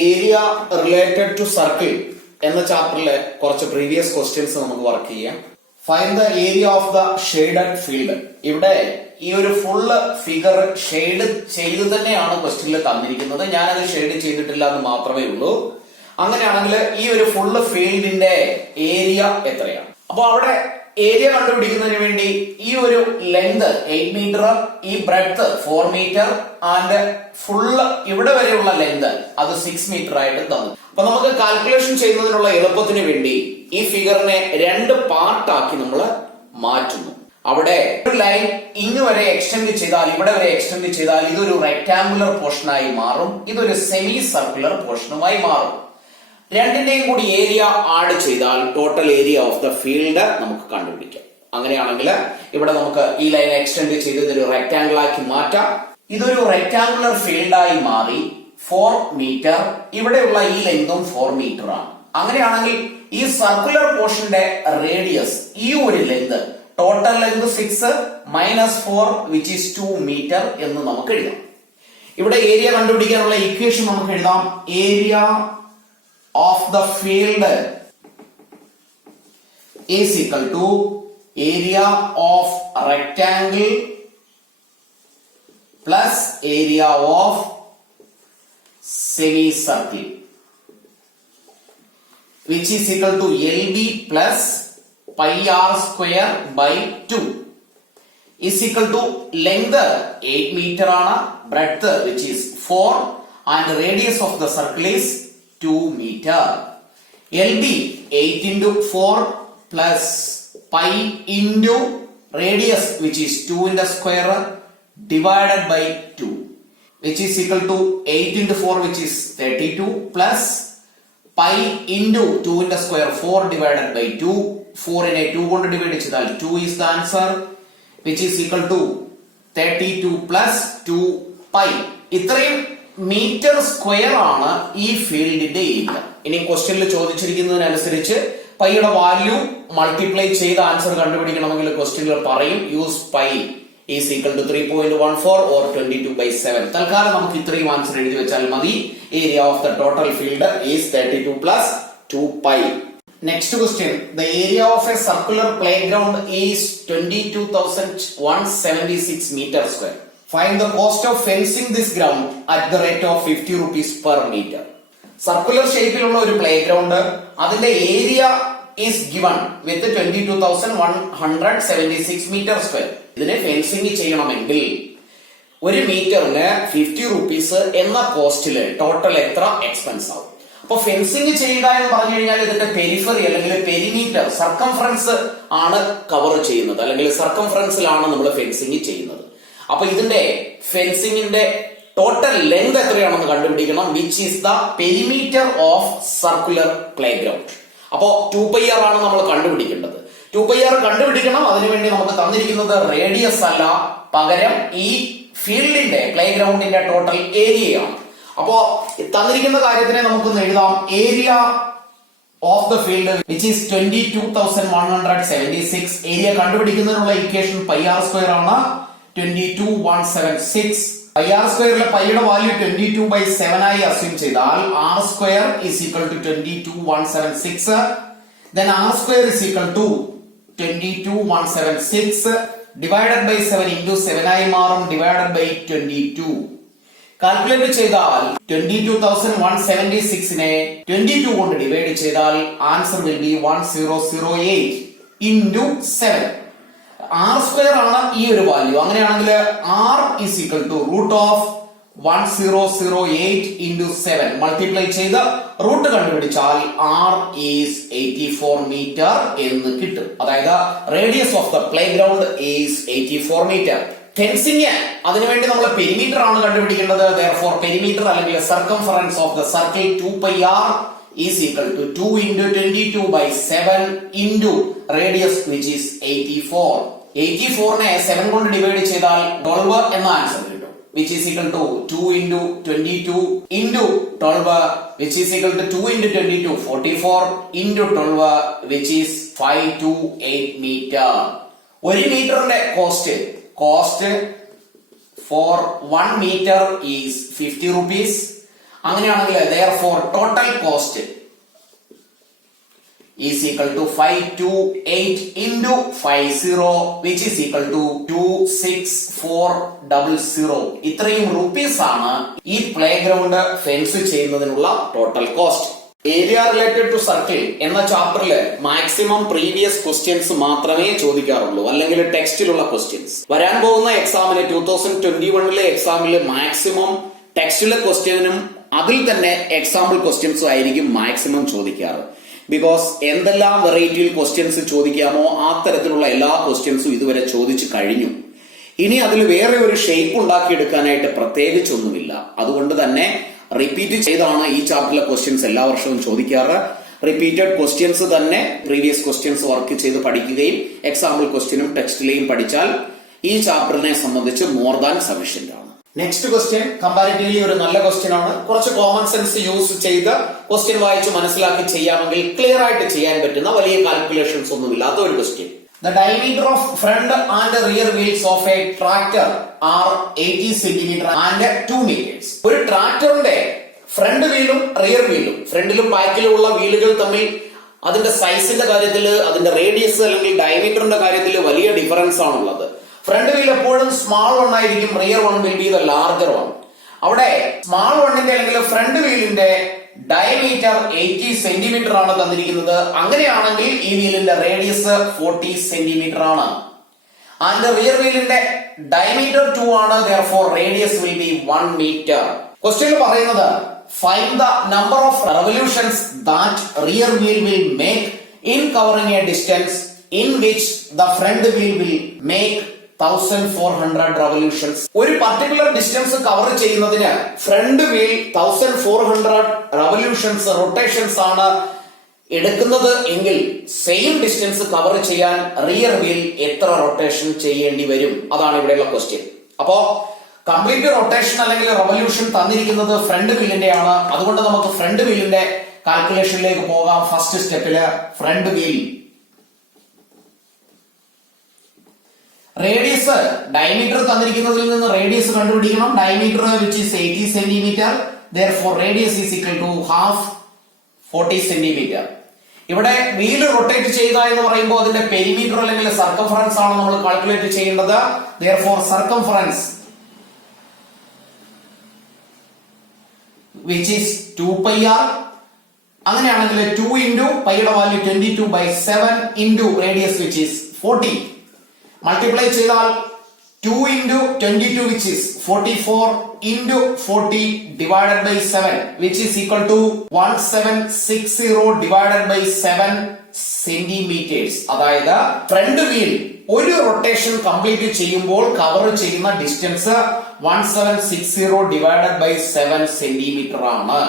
Area related to circle എന്ന ചാപ്റ്ററിലെ കുറച്ച് previous questions നമുക്ക് വർക്ക് ചെയ്യാം. Find the area of the shaded field. ഇവിടെ ഈ ഒരു ഫുള്ള് ഫിഗർ ഷെയ്ഡ് ചെയ്ത് തന്നെയാണ് ക്വസ്റ്റ്യനിൽ തന്നിരിക്കുന്നത്. ഞാനത് ഷെയ്ഡ് ചെയ്തിട്ടില്ല എന്ന് മാത്രമേ ഉള്ളൂ. അങ്ങനെയാണെങ്കിൽ ഈ ഒരു ഫുള്ള് ഫീൽഡിന്റെ ഏരിയ എത്രയാണ്? അപ്പൊ അവിടെ ഏരിയ കണ്ടുപിടിക്കുന്നതിന് വേണ്ടി ഈ ഒരു ലെങ്ത് 8 മീറ്റർ, ഈ ബ്രെഡ്ത്ത് 4 മീറ്റർ ആൻഡ് ഫുള്ള് ഇവിടെ വരെയുള്ള ലെങ്ത് അത് 6 മീറ്റർ ആയിട്ട് തന്നു. അപ്പൊ നമുക്ക് കാൽക്കുലേഷൻ ചെയ്യുന്നതിനുള്ള എളുപ്പത്തിന് വേണ്ടി ഈ ഫിഗറിനെ 2 പാർട്ടാക്കി നമ്മൾ മാറ്റുന്നു. അവിടെ ഒരു ലൈൻ ഇങ്ങ് വരെ എക്സ്റ്റെൻഡ് ചെയ്താൽ, ഇവിടെ വരെ എക്സ്റ്റെൻഡ് ചെയ്താൽ ഇതൊരു റെക്ടാങ്കുലർ പോർഷനായി മാറും, ഇതൊരു സെമി സർക്കുലർ പോർഷനുമായി മാറും. രണ്ടിന്റെയും കൂടി ഏരിയ ആഡ് ചെയ്താൽ total area of the field നമുക്ക് കണ്ടുപിടിക്കാം. അങ്ങനെയാണെങ്കിൽ ഇവിടെ നമുക്ക് ഈ ലൈൻ എക്സ്റ്റെൻഡ് ചെയ്ത് ഇതൊരു റെക്ടാംഗിൾ ആക്കി മാറ്റാം. ഇതൊരു റെക്ടാങ്കുലർ ഫീൽഡായി മാറി 4 മീറ്റർ, ഇവിടെയുള്ള ഈ ലെങ്തും 4 മീറ്റർ ആണ്. അങ്ങനെയാണെങ്കിൽ ഈ സർക്കുലർ പോർഷന്റെ റേഡിയസ് ഈ ഒരു length, total length 6 minus 4 which is 2 metre എന്ന് നമുക്ക് എഴുതാം. ഇവിടെ ഏരിയ കണ്ടുപിടിക്കാനുള്ള ഇക്വേഷൻ നമുക്ക് എഴുതാം. Area of the field is equal to area of rectangle plus area of semicircle, which is equal to LB plus pi r square by 2 is equal to length 8 meter ആണ്, breadth which is 4 and radius of the circle is 2 meter. LB 8 into 4 plus pi into radius which is 2 in the square divided by 2 which is equal to 8 into 4 which is 32 plus pi into 2 in the square 4 divided by 2. 4 in a 2 കൊണ്ട് divide ചെയ്താൽ 2 is the answer which is equal to 32 plus 2 pi. ഇത്രയും metre square ആണ് ഈ ഫീൽഡിന്റെ area. ഇനി ക്വസ്റ്റ്യനിൽ ചോദിച്ചിരിക്കുന്നതിനനുസരിച്ച് പൈയുടെ വാല്യൂ മൾട്ടിപ്ലൈ ചെയ്ത് ആൻസർ കണ്ടുപിടിക്കണമെങ്കിൽ ക്വസ്റ്റ്യനിൽ പറയും use pi is equal to 3.14 or 22/7. തൽക്കാലം നമുക്ക് ഇത്രയും ആൻസർ എഴുതി വെച്ചാൽ മതി. Area of the total field is 32 plus 2 pi. Next question. The area of a circular playground is 22,176 meter square. Find the cost of fencing this ground at the rate of 50 rupees per meter. Circular ഷേപ്പിലുള്ള ഒരു play ground, അതിന്റെ area is given with 22,176 metre square. ഇതിനെ fencing ചെയ്യണമെങ്കിൽ ഒരു മീറ്ററിന് 50 rupees എന്ന കോസ്റ്റില് total എത്ര expense ആവും? അപ്പൊ ഫെൻസിംഗ് ചെയ്യുക എന്ന് പറഞ്ഞു കഴിഞ്ഞാൽ ഇതിന്റെ പെരിഫറി അല്ലെങ്കിൽ പെരിമീറ്റർ, സർക്കംഫറൻസ് ആണ് കവർ ചെയ്യുന്നത്, അല്ലെങ്കിൽ സർക്കംഫറൻസിലാണ് നമ്മൾ ഫെൻസിംഗ് ചെയ്യുന്നത്. അപ്പൊ ഇതിന്റെ ഫെൻസിംഗിന്റെ ടോട്ടൽ ലെങ്ത് എത്രയാണെന്ന് കണ്ടുപിടിക്കണം. Which is the perimeter of circular play ground. അപ്പോ 2πr ആണ് നമ്മൾ കണ്ടുപിടിക്കേണ്ടത്. 2πr കണ്ടുപിടിക്കണം. അതിനുവേണ്ടി നമുക്ക് തന്നിരിക്കുന്നത് റേഡിയസ് അല്ല, പകരം ഈ ഫീൽഡിന്റെ പ്ലേ ഗ്രൗണ്ടിന്റെ ടോട്ടൽ ഏരിയയാണ്. അപ്പോ തന്നിരിക്കുന്ന കാര്യത്തിനെ നമുക്കൊന്ന് എഴുതാം. Area of the field which is 22,176. Area കണ്ടുപിടിക്കുന്നതിനുള്ള ഇക്വേഷൻ പൈ ആർ സ്ക്വയർ ആണ്. 22,176. പൈ ആർ സ്ക്വയറിലെ പൈയുടെ വാല്യൂ 22/7 ആയി അസ്യൂം ചെയ്താൽ r square is equal to 22,176. then r square is equal to 22,176 divided by 7 into 7 ആയി മാറും, ഡിവൈഡഡ് ബൈ 22. കാൽക്കുലേറ്റ് ചെയ്താൽ 22,176നെ 22 കൊണ്ട് ഡിവൈഡ് ചെയ്താൽ answer will be 1008 into 7. R square ആണ് ഈ ഒരു വാല്യൂ. അങ്ങനെയാണെങ്കിൽ r is equal to root of 1008 into 7 multiply ചെയ്ത് റൂട്ട് കണ്ടുപിടിച്ചാൽ ആർ ഈസ് 84 മീറ്റർ എന്ന് കിട്ടും. അതായത് radius of the play ground is 84 metre. Fencing അതിനുവേണ്ടി നമ്മൾ പെരിമീറ്റർ ആണ് കണ്ടുപിടിക്കേണ്ടത്. therefore പെരിമീറ്റർ അല്ലെങ്കിൽ circumference of the circle 2πr is equal to 2 into 22/7 into radius which is 84. 84നെ 7 കൊണ്ട് ഡിവൈഡ് ചെയ്താൽ 12 എന്ന ആൻസർ കിട്ടും, which is equal to 2 into 22 into 12 which is equal to 2 into 22 44 into 12 which is 528 meter. ഒരു മീറ്ററിന്റെ cost for 1 meter is 50 rupees അങ്ങനെയാണെങ്കിൽ therefore total cost is equal to 528 into 50 which is equal to 26400. ഇത്രയും rupees ആണ് ഈ play ground fence ചെയ്യുന്നതിനുള്ള total cost. Area related to circle എന്ന ചാപ്റ്ററിൽ maximum previous questions മാത്രമേ ചോദിക്കാറുള്ളൂ, അല്ലെങ്കിൽ ടെക്സ്റ്റിലുള്ള ക്വസ്റ്റ്യൻസ്. വരാൻ പോകുന്ന എക്സാമിന് 2021 എക്സാമിൽ മാക്സിമം ടെക്സ്റ്റിലെ ക്വസ്റ്റ്യനും അതിൽ തന്നെ എക്സാമ്പിൾ ക്വസ്റ്റ്യൻസും ആയിരിക്കും മാക്സിമം ചോദിക്കാറ്. ബിക്കോസ് എന്തെല്ലാം വെറൈറ്റിയിൽ ക്വസ്റ്റ്യൻസ് ചോദിക്കാമോ ആ തരത്തിലുള്ള എല്ലാ ക്വസ്റ്റ്യൻസും ഇതുവരെ ചോദിച്ചു കഴിഞ്ഞു. ഇനി അതിൽ വേറെ ഒരു ഷേപ്പ് ഉണ്ടാക്കിയെടുക്കാനായിട്ട് പ്രത്യേകിച്ചൊന്നുമില്ല. അതുകൊണ്ട് തന്നെ റിപ്പീറ്റ് ചെയ്താണ് ഈ ചാപ്റ്ററിലെ ക്വസ്റ്റ്യൻസ് എല്ലാ വർഷവും ചോദിക്കാറ്. റിപ്പീറ്റഡ് ക്വസ്റ്റ്യൻസ് തന്നെ പ്രീവിയസ് ക്വസ്റ്റ്യൻസ് വർക്ക് ചെയ്ത് പഠിക്കുകയും എക്സാമ്പിൾ ക്വസ്റ്റ്യനും ടെക്സ്റ്റിലെയും പഠിച്ചാൽ ഈ ചാപ്റ്ററിനെ സംബന്ധിച്ച് മോർ ദാൻ സഫിഷ്യന്റ് ആണ്. നെക്സ്റ്റ് ക്വസ്റ്റ്യൻ കമ്പാരിറ്റീവ്ലി ഒരു നല്ല ക്വസ്റ്റ്യൻ ആണ്. കുറച്ച് കോമൺ സെൻസ് യൂസ് ചെയ്ത് ക്വസ്റ്റ്യൻ വായിച്ച് മനസ്സിലാക്കി ചെയ്യാമെങ്കിൽ ക്ലിയർ ആയിട്ട് ചെയ്യാൻ പറ്റുന്ന വലിയ കാൽക്കുലേഷൻസ് ഒന്നുമില്ലാത്ത ഒരു question. The diameter of front and rear wheels of a tractor are 80 cm and 2 meters. ഒരു ട്രാക്ടറിന്റെ ഫ്രണ്ട് വീലും റിയർ വീലും, ഫ്രണ്ടിലും ബാക്കിലും ഉള്ള വീലുകൾ തമ്മിൽ അതിന്റെ സൈസിന്റെ കാര്യത്തിൽ, അതിന്റെ റേഡിയസ് അല്ലെങ്കിൽ ഡയമീറ്ററിന്റെ കാര്യത്തിൽ വലിയ ഡിഫറൻസ് ആണുള്ളത്. ഫ്രണ്ട് വീൽ എപ്പോഴും സ്മാൾ വൺ ആയിരിക്കും, rear one will be the larger one. അവിടെ സ്മാൾ വണ്ണിന്റെ അല്ലെങ്കിൽ ഫ്രണ്ട് വീലിന്റെ ഡയമീറ്റർ 80 സെന്റിമീറ്റർ ആണ് തന്നിരിക്കുന്നത്. അങ്ങനെയാണെങ്കിൽ ഈ വീലിന്റെ റേഡിയസ് 40 സെന്റിമീറ്റർ ആണ്. ആൻഡ് റിയർ വീലിന്റെ ഡയമീറ്റർ 2 ആണ്, therefore radius will be 1 metre. Question പറയുന്നത് find the number of revolutions that rear wheel will make in covering a distance in which the front wheel will make 1400 revolutions. ഒരു particular distance cover ചെയ്യുന്നതിന് front wheel 1400 revolutions rotations ആണ് എടുക്കുന്നത് എങ്കിൽ same distance cover ചെയ്യാൻ rear wheel എത്ര rotation ചെയ്യേണ്ടി വരും? അതാണ് ഇവിടെയുള്ള ക്വസ്റ്റ്യൻ. അപ്പോ കംപ്ലീറ്റ് റൊട്ടേഷൻ അല്ലെങ്കിൽ റെവല്യൂഷൻ തന്നിരിക്കുന്നത് ഫ്രണ്ട് വീലിന്റെ ആണ്. അതുകൊണ്ട് നമുക്ക് ഫ്രണ്ട് വീലിന്റെ കാൽക്കുലേഷനിലേക്ക് പോകാം. ഫസ്റ്റ് സ്റ്റെപ്പില് ഫ്രണ്ട് വീൽ റേഡിയസ്, ഡയമീറ്റർ തന്നിരിക്കുന്നതിൽ നിന്ന് റേഡിയസ് കണ്ടുപിടിക്കണം. Diameter which is 80 centimetre, therefore radius is equal to half 40 centimetre. ഇവിടെ വീല് റൊട്ടേറ്റ് ചെയ്ത എന്ന് പറയുമ്പോൾ അതിന്റെ പെരിമീറ്റർ അല്ലെങ്കിൽ സർക്കംഫറൻസ് ആണ് നമ്മൾ കാൽക്കുലേറ്റ് ചെയ്യേണ്ടത്. therefore circumference which is 2πr. അങ്ങനെയാണെങ്കിൽ 2 into പൈയുടെ value 22/7 into radius which is 40. Multiply ചെയ്താൽ 2 into 22 which is 44 into 40 divided by 7 which is equal to 1760 divided by 7 centimeters. അതായത് ഫ്രണ്ട് വീൽ ഒരു റൊട്ടേഷൻ കംപ്ലീറ്റ് ചെയ്യുമ്പോൾ cover ചെയ്യുന്ന distance 1760 divided by 7 centimetre ആണ്.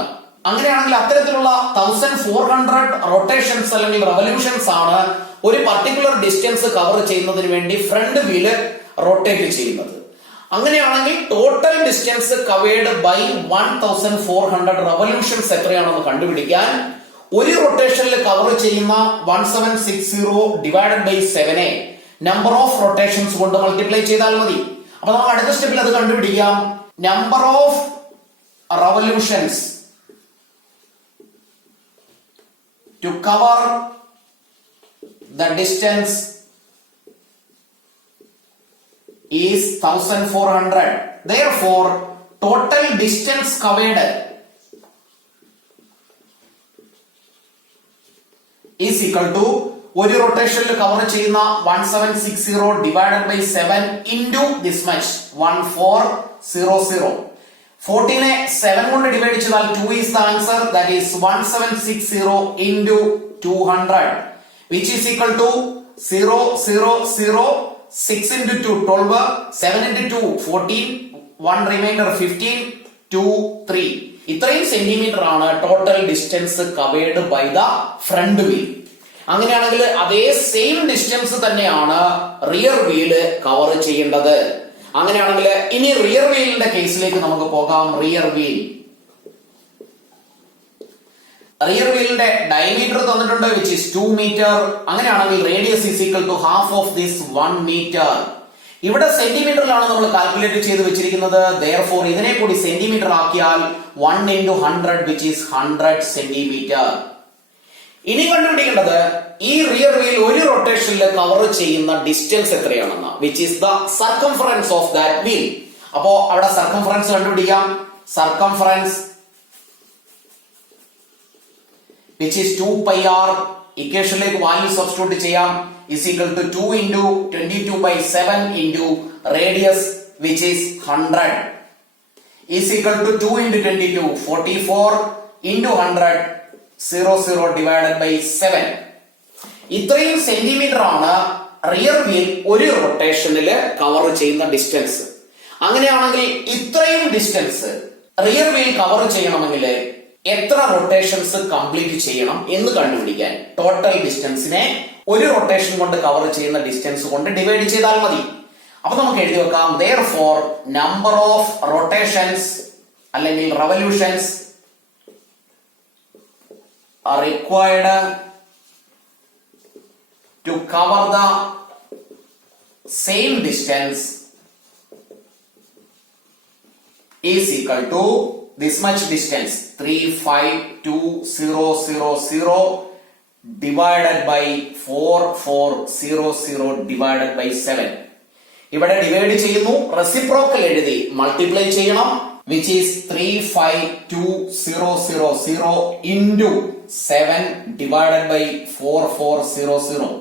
അങ്ങനെയാണെങ്കിൽ അത്തരത്തിലുള്ള 1400 റൊട്ടേഷൻസ് അല്ലെങ്കിൽ റെവല്യൂഷൻസ് ആണ് ഒരു പർട്ടിക്കുലർ ഡിസ്റ്റൻസ് കവർ ചെയ്യുന്നതിന് വേണ്ടി ഫ്രണ്ട് വീല് റൊട്ടേറ്റ് ചെയ്യുന്നത്. അങ്ങനെയാണെങ്കിൽ total distance covered by 1400 revolutions എത്രയാണെന്ന് കണ്ടുപിടിക്കാൻ ഒരു റൊട്ടേഷനിൽ കവർ ചെയ്യുന്ന 1760 divided by 7 number of rotations കൊണ്ട് മൾട്ടിപ്ലൈ ചെയ്താൽ മതി. അപ്പൊ നമുക്ക് അടുത്ത സ്റ്റെപ്പിൽ അത് കണ്ടുപിടിക്കാം. Number of revolutions to cover the distance is 1400. Therefore total distance covered is equal to ഒരു റൊട്ടേഷനിൽ കവർ ചെയ്യുന്ന 1760 divided by 7 into this much 1400. 14 7 കൊണ്ട് ഡിവൈഡ് ചെയ്താൽ 2 is the answer, that is 1760 into 200 which is equal to 0 0 0 6 into 2 12 7 into 2 14 1 remainder 15 2 3. ഇത്രയും centimetre ആണ് total distance covered by the front wheel. അങ്ങനെയാണെങ്കിൽ അതേ same distance തന്നെയാണ് റിയർ വീല് കവർ ചെയ്യേണ്ടത്. അങ്ങനെയാണെങ്കിൽ ഇനി റിയർ വീലിന്റെ കേസിലേക്ക് നമുക്ക് പോകാം. റിയർ വീലിന്റെ ഡയമീറ്റർ തന്നിട്ടുണ്ട് which is 2 മീറ്റർ. അങ്ങനെയാണെങ്കിൽ radius is equal to half of this 1 metre. ഇവിടെ സെന്റിമീറ്ററിലാണ് നമ്മൾ കാൽക്കുലേറ്റ് ചെയ്ത് വെച്ചിരിക്കുന്നത്. therefore ഇതിനെ കൂടി സെന്റിമീറ്റർ ആക്കിയാൽ 1 into 100 which is 100 സെന്റിമീറ്റർ. ഇനി കണ്ടുപിടിക്കേണ്ടത് ഈ റിയർ വീൽ ഒരു റൊട്ടേഷനിൽ കവർ ചെയ്യുന്ന ഡിസ്റ്റൻസ് എത്രയാണെന്ന്, which is the circumference of that wheel. അപ്പോ അവിടെ സർക്കംഫറൻസ് കണ്ടുപിടിക്കാം. Circumference which is 2 pi r, ഇക്വേഷനിലേക്ക് വാല്യൂ സബ്സ്റ്റിറ്റ്യൂട്ട് ചെയ്യാം, is equal to 2 into 22/7 into radius which is 100 is equal to 2 into 22, 44 into 100, 00 divided by 7. ഇത്രയും centimetre ആണ് rear wheel ഒരു റൊട്ടേഷനിൽ cover ചെയ്യുന്ന ഡിസ്റ്റൻസ്. അങ്ങനെയാണെങ്കിൽ ഇത്രയും ഡിസ്റ്റൻസ് റിയർ വീൽ കവർ ചെയ്യണമെങ്കിൽ എത്ര റൊട്ടേഷൻസ് കംപ്ലീറ്റ് ചെയ്യണം എന്ന് കണ്ടുപിടിക്കാൻ ടോട്ടൽ ഡിസ്റ്റൻസിനെ ഒരു റൊട്ടേഷൻ കൊണ്ട് കവർ ചെയ്യുന്ന ഡിസ്റ്റൻസ് കൊണ്ട് ഡിവൈഡ് ചെയ്താൽ മതി. അപ്പൊ നമുക്ക് എഴുതി വെക്കാം, therefore number of rotations അല്ലെങ്കിൽ revolutions are required to cover the same distance is equal to this much distance, 352,000 divided by 4400 divided by 7. ഇവിടെ ഡിവൈഡ് ചെയ്യുന്നു, റെസിപ്രോക്കൽ എഴുതി മൾട്ടിപ്ലൈ ചെയ്യണം, which is 352,000 into 7 divided by 4400.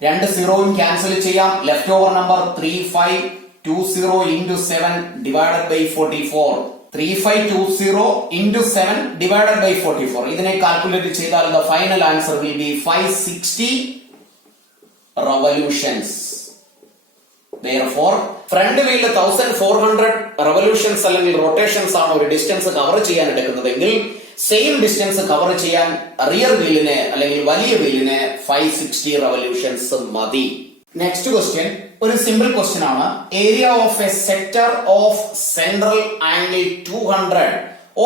രണ്ട് സീറോയും ക്യാൻസൽ ചെയ്യാം. Left over number 3520 into 7 divided by 44. 3520 into 7 divided by 44. ഇതിനെ calculate ചെയ്താൽ the final answer will be 560 revolutions. Therefore front വീലിൽ 1400 revolutions അല്ലെങ്കിൽ റൊട്ടേഷൻസ് ആണ് ഒരു ഡിസ്റ്റൻസ് കവർ ചെയ്യാൻ എടുക്കുന്നതെങ്കിൽ സെയിം ഡിസ്റ്റൻസ് കവർ ചെയ്യാൻ റിയർ വീലിന് അല്ലെങ്കിൽ വലിയ വീലിന് 560 revolutions മതി. നെക്സ്റ്റ് ക്വസ്റ്റ്യൻ ഒരു സിമ്പിൾ ക്വസ്റ്റ്യൻ ആണ്. Area of a sector of central angle 200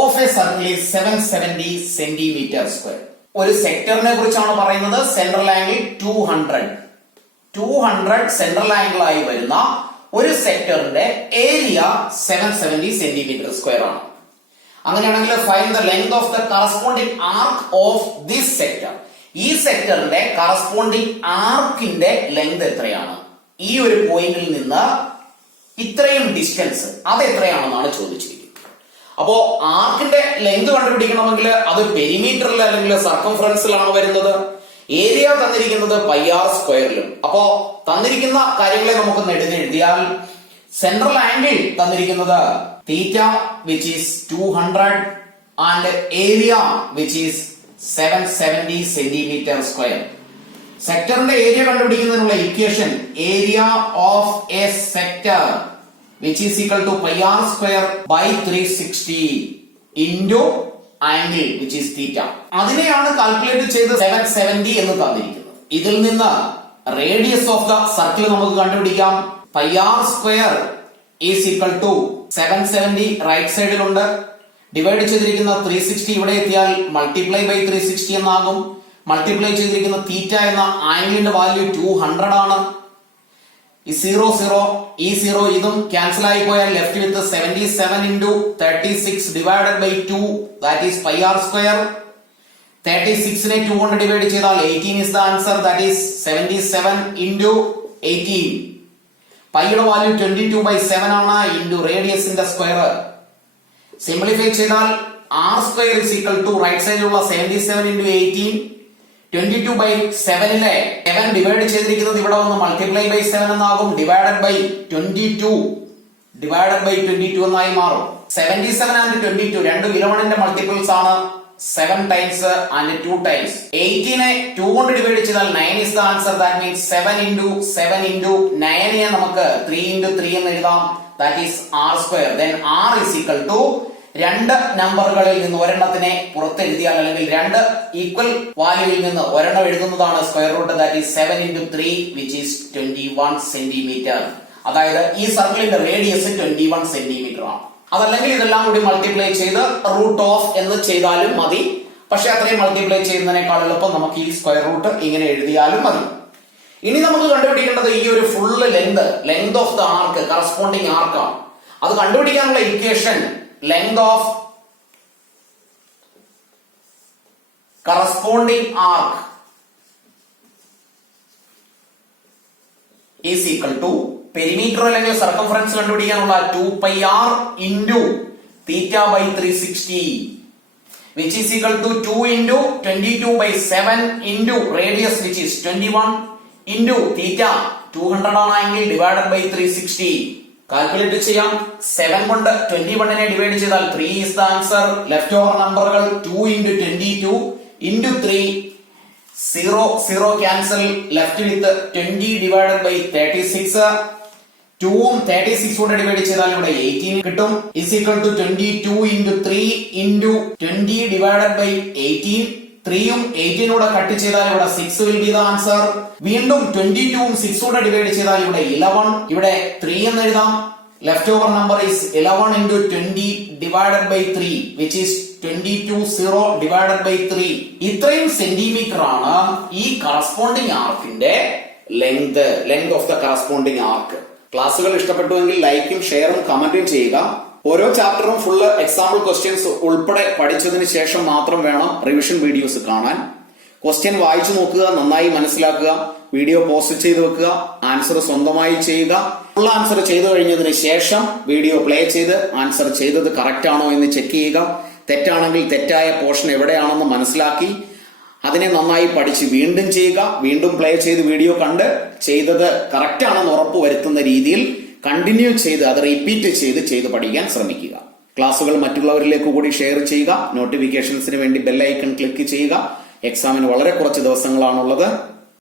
of a circle is 770 centimetre square. ഒരു സെക്ടറിനെ കുറിച്ചാണ് പറയുന്നത്. സെൻട്രൽ ആംഗിൾ 200 സെൻട്രൽ ആംഗിൾ ആയി വരുന്ന ഒരു സെക്ടറിന്റെ ഏരിയ 770 സെന്റിമീറ്റർ സ്ക്വയർ ആണ്. അങ്ങനെയാണെങ്കിൽ find the length of the corresponding arc of this sector. ഈ സെക്ടറിന്റെ കറസ്പോണ്ടിങ് ആർക്കിന്റെ ലെങ്ത് എത്രയാണ്? ഈ ഒരു പോയിന്റിൽ നിന്ന് ഇത്രയും ഡിസ്റ്റൻസ് അത് എത്രയാണെന്നാണ് ചോദിച്ചിരിക്കുന്നത്. അപ്പോ ആർക്കിന്റെ ലെങ്ത് കണ്ടുപിടിക്കണമെങ്കിൽ അത് പെരിമീറ്ററിൽ അല്ലെങ്കിൽ സർക്കംഫറൻസിലാണ് വരുന്നത്. ഏരിയ തന്നിരിക്കുന്നത് പൈ ആർ സ്ക്വയറിലും. അപ്പോ തന്നിരിക്കുന്ന കാര്യങ്ങളെ നമുക്ക് എഴുതിയാൽ സെൻട്രൽ ആംഗിൾ തന്നിരിക്കുന്നത് theta which is 200 and area which is 770 centimetre square. സെക്ടറിന്റെ ഏരിയ കണ്ടുപിടിക്കുന്നതിനുള്ള equation area of a sector which is equal to pi r square by 360 into angle which is theta. അതിനെയാണ് calculate ചെയ്ത് 770 എന്ന് തന്നിരിക്കുന്നത്. ഇതിൽ നിന്ന് radius of the circle നമുക്ക് കണ്ടുപിടിക്കാം. Pi r square is equal to 770 right സൈഡിലുണ്ട്, ഡിവൈഡ് ചെയ്തിരിക്കുന്ന 360 ഇവിടെ എത്തിയാൽ മൾട്ടിപ്ലൈ ബൈ 360 എന്നാകും. മൾട്ടിപ്ലൈ ചെയ്തിരിക്കുന്ന തീറ്റ എന്ന ആംഗിളിന്റെ വാല്യൂ 200 ആണ്. ഈ 0 ഈ 0 ഇതും ക്യാൻസൽ ആയി പോയാൽ left with 77 into 36 divided by 2 that is pi r square. 36 നെ 2 കൊണ്ട് ഡിവൈഡ് ചെയ്താൽ 18 is the answer, that is 77 into 18. പൈയുടെ വാല്യൂ 22/7 ആണ് ഇൻറ്റു റേഡിയസിന്റെ സ്ക്വയർ. സിംപ്ലിഫൈ ചെയ്താൽ r square is equal to right സൈഡിലുള്ള 77 into 18. 22/7 7 ഡിവൈഡ് ചെയ്തിരിക്കുന്നത് ഇവിടെ വന്ന് മൾട്ടിപ്ലൈ ബൈ 7 എന്നാകും, ഡിവൈഡഡ് ബൈ 22 എന്നായി മാറും. 77 and 22 രണ്ട് ഇലവണിന്റെ മൾട്ടിപ്പിൾസ് ആണ്. 7 times and 2 times. 18 നെ 2 കൊണ്ട് ഡിവൈഡ് ചെയ്താൽ 9 is the answer, that means 7 into 9 നെ നമുക്ക് 3 into 3 എന്ന് എഴുതാം, that is r square. Then r is equal to രണ്ട് നമ്പറുകളിൽ നിന്ന് ഒരെണ്ണത്തിനെ പുറത്തെഴുതിയാൽ അല്ലെങ്കിൽ രണ്ട് ഈക്വൽ വാല്യൂവിൽ നിന്ന് ഒരെണ്ണം എഴുതുന്നതാണ് square root, that is 7 into 3 which is 21 centimetre. അതായത് ഈ സർക്കിളിന്റെ റേഡിയസ് 21 സെന്റിമീറ്റർ ആണ്. അതല്ലെങ്കിൽ ഇതെല്ലാം കൂടി മൾട്ടിപ്ലൈ ചെയ്ത് റൂട്ട് ഓഫ് എന്ന് ചെയ്താലും മതി. പക്ഷെ അത്രയും മൾട്ടിപ്ലൈ ചെയ്യുന്നതിനേക്കാൾ എളുപ്പം നമുക്ക് ഈ സ്ക്വയർ റൂട്ട് ഇങ്ങനെ എഴുതിയാലും മതി. ഇനി നമുക്ക് കണ്ടുപിടിക്കേണ്ടത് ഈ ഒരു full length of the arc, corresponding ആർക്കാണ്. അത് കണ്ടുപിടിക്കാനുള്ള equation length of corresponding arc is equal to perimeter അല്ലെങ്കിൽ സർക്കംഫറൻസ് കണ്ടുപിടിക്കാനുള്ള 2πr into θ/360 which is equal to 2 into 22/7 into radius which is 21 into theta 200 ആണെങ്കിൽ divided by 360. കാൽക്കുലേറ്റ് ചെയ്യാം. 7 കൊണ്ട് 21നെ divide ചെയ്താൽ 3 is the answer. Left over നമ്പറുകൾ 2 into 22 into 3 0 cancel, left with 20 divided by 36. 2ഉം 36 കൊണ്ട് divide ചെയ്താൽ ഇവിടെ 18 കിട്ടും. is equal to 22 into 3 into 20 divided by 18. 3ഉം 18 കൂടെ കട്ട് ചെയ്താൽ ഇവിടെ 6 will be the answer. വീണ്ടും 22ഉം 6 കൂടെ ഡിവൈഡ് ചെയ്താൽ ഇവിടെ 11. ഇവിടെ 3 എന്ന് എഴുതാം. Left over number is 11 into 20 divided by 3 which is 22 0 divided by 3. ഇത്രയും സെന്റിമീറ്റർ ആണ് ഈ കറസ്പോണ്ടിങ് ആർക്കിന്റെ length of the corresponding arc. ക്ലാസ്സുകൾ ഇഷ്ടപ്പെട്ടുവെങ്കിൽ ലൈക്കും ഷെയറും കമന്റും ചെയ്യുക. ഓരോ ചാപ്റ്ററും ഫുള്ള് എക്സാമ്പിൾ ക്വസ്റ്റ്യൻസ് ഉൾപ്പെടെ പഠിച്ചതിന് ശേഷം മാത്രം വേണം റിവിഷൻ വീഡിയോസ് കാണാൻ. ക്വസ്റ്റ്യൻ വായിച്ചു നോക്കുക, നന്നായി മനസ്സിലാക്കുക, വീഡിയോ പോസ്റ്റ് ചെയ്ത് വെക്കുക, ആൻസർ സ്വന്തമായി ചെയ്യുക. ഫുൾ ആൻസർ ചെയ്തു കഴിഞ്ഞതിന് ശേഷം വീഡിയോ പ്ലേ ചെയ്ത് ആൻസർ ചെയ്തത് കറക്റ്റ് ആണോ എന്ന് ചെക്ക് ചെയ്യുക. തെറ്റാണെങ്കിൽ തെറ്റായ പോർഷൻ എവിടെയാണെന്ന് മനസ്സിലാക്കി അതിനെ നന്നായി പഠിച്ച് വീണ്ടും ചെയ്യുക. വീണ്ടും പ്ലേ ചെയ്ത് വീഡിയോ കണ്ട് ചെയ്തത് കറക്റ്റ് ആണെന്ന് ഉറപ്പ് വരുത്തുന്ന രീതിയിൽ കണ്ടിന്യൂ ചെയ്ത് അത് റിപ്പീറ്റ് ചെയ്ത് പഠിക്കാൻ ശ്രമിക്കുക. ക്ലാസ്സുകൾ മറ്റുള്ളവരിലേക്ക് കൂടി ഷെയർ ചെയ്യുക. നോട്ടിഫിക്കേഷൻസിന് വേണ്ടി ബെൽ ഐക്കൺ ക്ലിക്ക് ചെയ്യുക. എക്സാമിന് വളരെ കുറച്ച് ദിവസങ്ങളാണുള്ളത്.